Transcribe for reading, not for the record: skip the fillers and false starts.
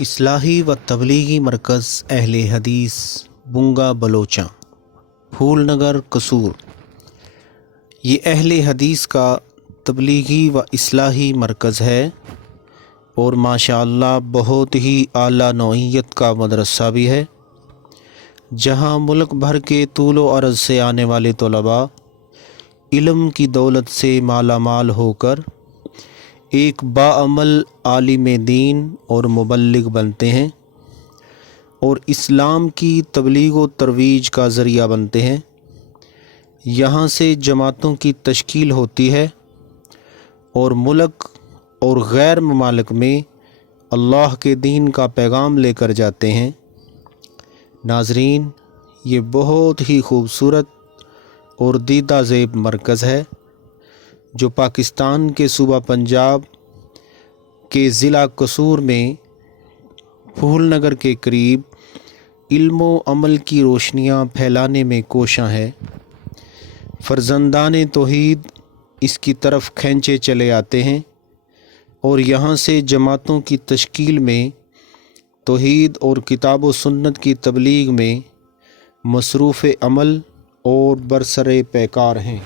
اصلاحی و تبلیغی مرکز اہل حدیث بنگا بلوچاں پھول نگر قصور، یہ اہل حدیث کا تبلیغی و اصلاحی مرکز ہے اور ماشاءاللہ بہت ہی اعلیٰ نوعیت کا مدرسہ بھی ہے، جہاں ملک بھر کے طول و عرض سے آنے والے طلباء علم کی دولت سے مالا مال ہو کر ایک باعمل عالم دین اور مبلغ بنتے ہیں اور اسلام کی تبلیغ و ترویج کا ذریعہ بنتے ہیں۔ یہاں سے جماعتوں کی تشکیل ہوتی ہے اور ملک اور غیر ممالک میں اللہ کے دین کا پیغام لے کر جاتے ہیں۔ ناظرین، یہ بہت ہی خوبصورت اور دیدہ زیب مرکز ہے جو پاکستان کے صوبہ پنجاب کے ضلع قصور میں پھول نگر کے قریب علم و عمل کی روشنیاں پھیلانے میں کوشاں ہے۔ فرزندان توحید اس کی طرف کھینچے چلے آتے ہیں اور یہاں سے جماعتوں کی تشکیل میں، توحید اور کتاب و سنت کی تبلیغ میں مصروف عمل اور برسر پیکار ہیں۔